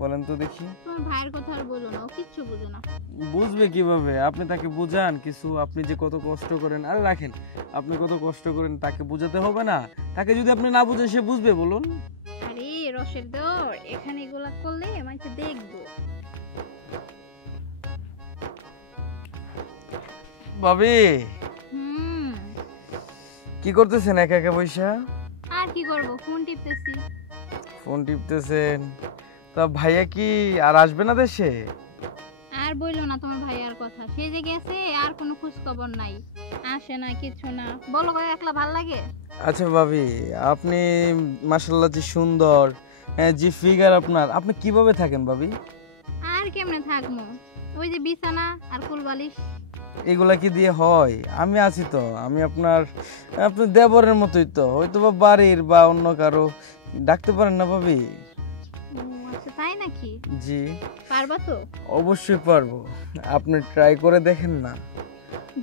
বলেন তো দেখি। তোমার ভাইয়ের কথা আর বলো না, ও কিচ্ছু বুঝে না। বুঝবে কিভাবে? আপনি তাকে বুঝান কিছু, আপনি যে কত কষ্ট করেন। আরে রাখেন, আপনি কত কষ্ট করেন তাকে বুঝাতে হবে না? তাকে যদি আপনি না বুঝেন সে বুঝবে বলুন? আরে রসের দর, এখানে এগুলা করলে আমাকে দেখবো। ভাবি হুম, কি করতেছেন একা একা বইসা? আর কি করব, ফোন টিপতেছি। ফোন টিপতেছেন? তা ভাইয়া কি আর আসবে না দেশে? আর বইলো না তোমার ভাইয়ার কথা, সে যে গেছে আর কোনো খোঁজ খবর নাই, আসে না কিছু না। বলো গো, একলা ভাল লাগে? আচ্ছা ভাবি, আপনি মাশাআল্লাহ যে সুন্দর, হ্যাঁ জি ফিগার আপনার, আপনি কিভাবে থাকেন ভাবি? আর কেমনে থাকবো, ওই যে বিছানা আর কুলবালিশ। এগুলা কি দিয়ে হয়? আমি আছি তো, আমি আপনার দেবরের মতোই তো, হয়তো বা বাড়ির বা অন্য কারো ডাকতে পারেন না ভাবি? ও আচ্ছা, তাই নাকি? জি পারবা তো? অবশ্যই পারবো, আপনি ট্রাই করে দেখেন না।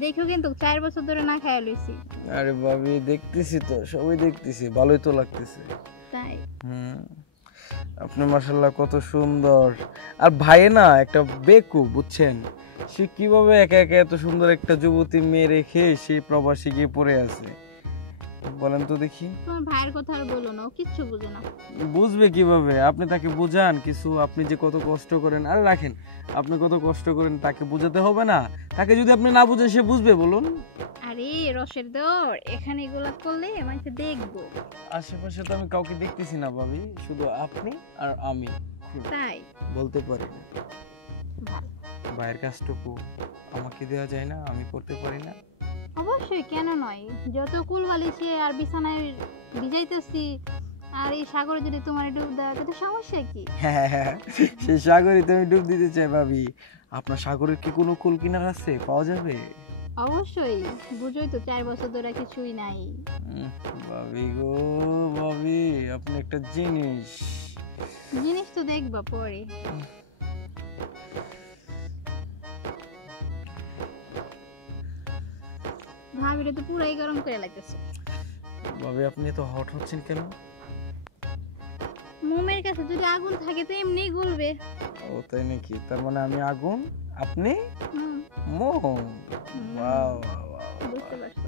দেখো কিন্তু 4 বছর ধরে না খাইয়া লইছি। আরে ভাবি দেখতেছি তো, সবই দেখতেছি, ভালোই তো লাগতেছে। তাই? হুম, আপনি মাশাআল্লাহ কত সুন্দর। আর ভাই না একটা বেকু, বুঝছেন? সে কিভাবে একা একা এত সুন্দর একটা যুবতী মেয়ে রেখে সেই প্রবাসী গিয়ে পড়ে আছে, বলেন তো দেখি। তোমার ভাইয়ের কথা আর বলো না, ও কিচ্ছু বুঝে না। বুঝবে কিভাবে? আপনি তাকে বুঝান কিছু, আপনি যে কত কষ্ট করেন। আরে রাখেন, আপনি কত কষ্ট করেন তাকে বুঝাতে হবে না? তাকে যদি আপনি না বুঝেন সে বুঝবে বলুন? আরে রসের দর, এখানে এগুলা করলে আমাকে দেখবো। আশেপাশে তো আমি কাউকে দেখতেছি না ভাবি, শুধু আপনি আর আমি তাই? বলতে পারি না। ভালো। ভাইয়ের কাজটুকু আমাকে দেওয়া যায় না? আমি করতে পারি না? অবশ্যই, কেন নয়। যত কুলবালিশে আর বিছানায় ভিজাইতেছি, আর এই সাগরে যদি তোমার ডুব দেওয়া, তাতে সমস্যা কি? হ্যাঁ, সেই সাগরে তো আমি ডুব দিতে চাই ভাবি। আপনার সাগরের কি কোনো কুল কিনার আছে, পাওয়া যাবে? অবশ্যই, বুঝোই তো 4 বছর ধরে কিছুই নাই। ভাবি গো ভাবি, আপনি একটা জিনিস। জিনিস তো দেখবা পরে। ভাবিরে তো পুরাই গরম করে লাগতেছে। ভাবি আপনি তো হট হচ্ছেন কেন? মোমের কাছে যদি আগুন থাকে তো এমনিই গলবে। ও তাই নাকি? তার মানে আমি আগুন, আপনি হুম, মোম। ওয়াও, বুঝতে পারছো?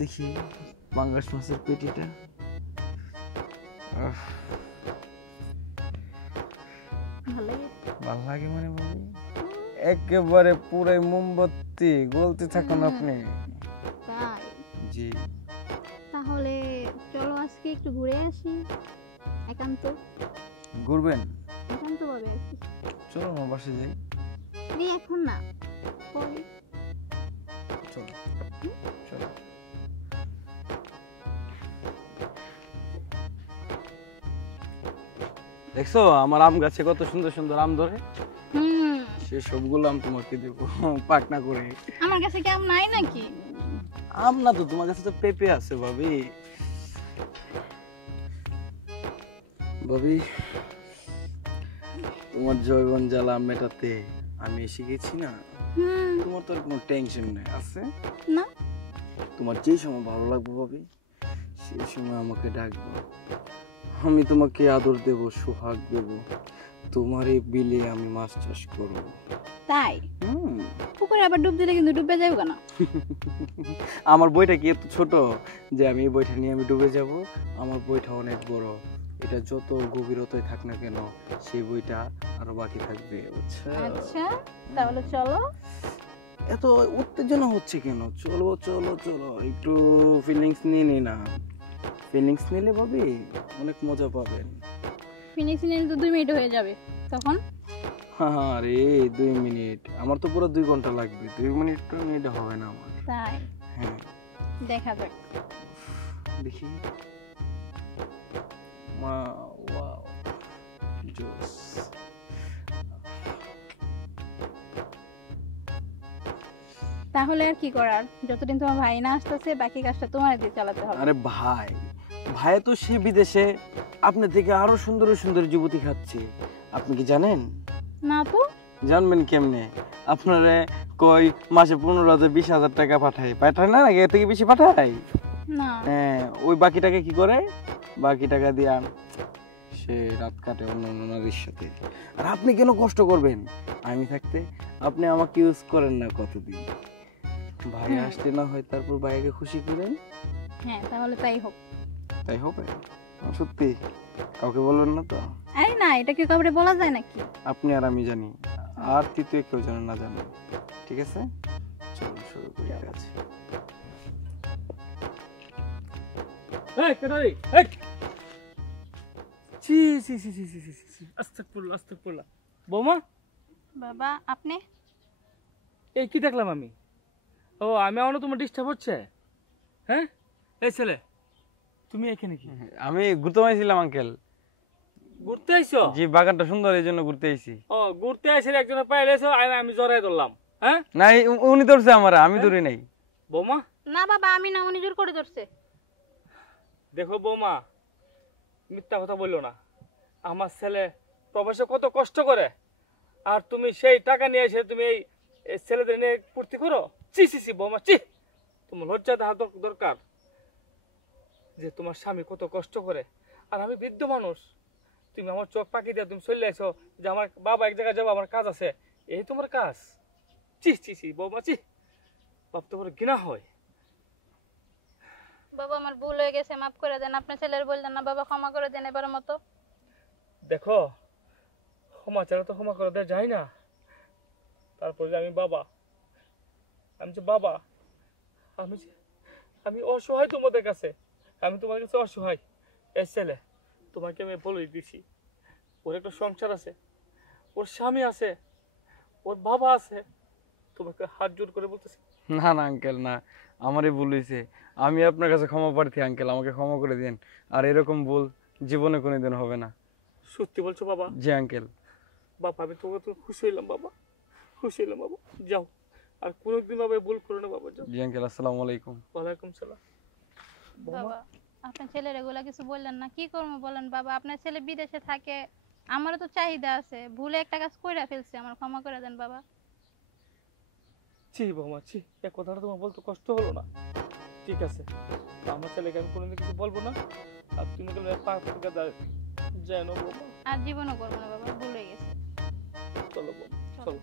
দেখি পাঙ্গাস মাছের পেটিটা। আহ, ভালো লাগে? ভালো লাগে মানে ভাবি একেবারে পুরাই মোমবাতি গলতে থাকুন আপনি। তাই? জি। তাহলে চলো আজকে একটু ঘুরে আসি, একান্ত। ঘুরবেন? একান্ত ভাবে আর কি। চলো আমার বাসে যাই। এই এখন না, পরে। চলো চলো। দেখছো আমার আম গাছে কত সুন্দর সুন্দর আম ধরে? হুম, সে সবগুলো আম তোমাকে দেবো পাকনা করে। আমার কাছে কি আম নাই নাকি? আম না তো, তোমার কাছে তো পেঁপে আছে ভাবি। ভাবি তোমার জয়বন জ্বালা মেটাতে আমি এসে গেছি না। হুম, তোমার তো আর কোনো টেনশন নেই আছে না। তোমার যে সময় ভালো লাগবে ভাবি সেই সময় আমাকে ডাকবো, আমি তোমাকে আদর দেব, সোহাগ দেব, তোমার এই বিলে আমি মাছ চাষ করবো। তাই? হুম। পুকুরে আবার ডুব দিলে কিন্তু ডুবে যাবে কেন? আমার বইটা কি এত ছোট যে আমি এই বইটা নিয়ে আমি ডুবে যাব? আমার বইটা অনেক বড়, এটা যত গভীরতায় থাক না কেন সেই বইটা আরো বাকি থাকবে, বুঝছো? আচ্ছা, তাহলে চলো। এত উত্তেজনা হচ্ছে কেন? চলো চলো চলো, একটু ফিলিংস নিয়ে নি না। ফিলিংস নিলে ভাবি অনেক মজা পাবেন। ফিনিশিং এর তো 2 মিনিট হয়ে যাবে তখন। আরে 2 মিনিট? আমার তো পুরো 2 ঘন্টা লাগবে, 2 মিনিট তো নিতে হবে না আমার। তাই? হ্যাঁ দেখা যাক। দেখি। মা ওয়াও, জোস। তাহলে আর কি করার, যতদিন তোমার ভাই না আসতেছে বাকি কাজটা তোমার দিয়ে চালাতে হবে। আরে ভাই, ভাই তো সে বিদেশে আপনি থেকে আরো সুন্দর সুন্দর যুবতী খাচ্ছে, আপনি কি জানেন? না তো। জানবেন কেমনে? আপনারে কই মাসে 15,000-20,000 টাকা পাঠায় না নাকি? এর থেকে বেশি পাঠায়? না। হ্যাঁ, ওই বাকি টাকা কি করে? বাকি টাকা দিয়া সে সে রাত কাটে অন্য অন্য নারীর সাথে। আর আপনি কেন কষ্ট করবেন? আমি থাকতে আপনি আমাকে ইউজ করেন না কতদিন। ভাই আসতে না হয় তারপর ভাইকে খুশি করেন। হ্যাঁ তাহলে তাই হোক। তাই হবে? সত্যি কাউকে বলবেন না তো? আরে না, এটা কি কাউকে বলা যায় নাকি? আপনি আর আমি জানি, আর তৃতীয় কেউ যেন না জানে। ঠিক আছে, চলুন শুরু করি কাজ। এই কেনারি, এই ছি ছি ছি ছি ছি ছি ছি, আস্তাগফিরুল্লাহ আস্তাগফিরুল্লাহ। বৌমা, বাবা আপনি? এই কি দেখলাম আমি? ও আমি এখনো তোমার ডিস্টার্ব হচ্ছে? হ্যাঁ, এই ছেলে তুমি এখানে কি আমি ঘুরতে আইছিলাম আঙ্কেল। ঘুরতে আইছো? জি, বাগানটা সুন্দর এই জন্য ঘুরতে আইছি। ও ঘুরতে আইছিলে, একজনের পায়ে লেছো, আমি জড়াই ধরলাম। হ্যাঁ না, উনি ধরছে আমার, আমি ধরি নাই। বৌমা, না বাবা আমি না, উনি জোর করে ধরছে। দেখো বৌমা, মিথ্যা কথা বললো না। আমার ছেলে প্রবাসে কত কষ্ট করে, আর তুমি সেই টাকা নিয়ে এসে তুমি এই ছেলেদের নিয়ে ফুর্তি করো? চি চি চি বৌমা, চি। তোমার লজ্জা দেওয়া দরকার যে তোমার স্বামী কত কষ্ট করে, আর আমি বৃদ্ধ মানুষ। তুমি আমার চোখ পাকি দিয়ে তুমি চলে আসো যে আমার বাবা এক জায়গায় যাবো, আমার কাজ আছে, এই তোমার কাজ? চি চি চি বৌমা, চি। ভাবতে পারো ঘৃণা হয়। বাবা আমার ভুল হয়ে গেছে, মাফ করে দেন। আপনার ছেলের বললেন না বাবা, ক্ষমা করে দেন এবারের মতো। দেখো, ক্ষমা চাইলে তো ক্ষমা করে দেওয়া যায় না। তারপরে যে আমি বাবা, আমি যে বাবা, আমি অসহায় তোমাদের কাছে, আমি তোমার কাছে অসহায়। এই ছেলে তোমাকে আমি বলেই দিছি, ওর একটা সংসার আছে, ওর স্বামী আছে, ওর বাবা আছে। তোমাকে হাত জোর করে বলতেছি, না না আঙ্কেল, না, আমারই ভুল হয়েছে। আমি আপনার কাছে ক্ষমা প্রার্থী আঙ্কেল, আমাকে ক্ষমা করে দিন। আর এরকম ভুল জীবনে কোনোদিন হবে না। সত্যি বলছো বাবা? জি আঙ্কেল। বাবা আমি তোমাকে তো খুশি হইলাম বাবা, খুশি হইলাম বাবা। যাও, আর কোনোদিন বাবা ভুল করো না বাবা, যাও। জি আঙ্কেল, আসসালামু আলাইকুম। ওয়ালাইকুম সালাম। বাবা আপনার ছেলের এগুলা কিছু বললেন না, কি করবো বলেন বাবা? আপনার ছেলে বিদেশে থাকে, আমারও তো চাহিদা আছে, ভুলে একটা কাজ কইরা ফেলছে, আমার ক্ষমা করে দেন বাবা। ছি বৌমা, ছি, এই কথাটা তোমার বলতে কষ্ট হলো না? ঠিক আছে, আমার ছেলেকে আমি কোনোদিন কিছু বলবো না। আর তুমি গেলে পা ফুটে যায় না বৌমা। আর জীবনও করবো না বাবা, ভুল হয়ে গেছে। চলো বৌমা, চলো।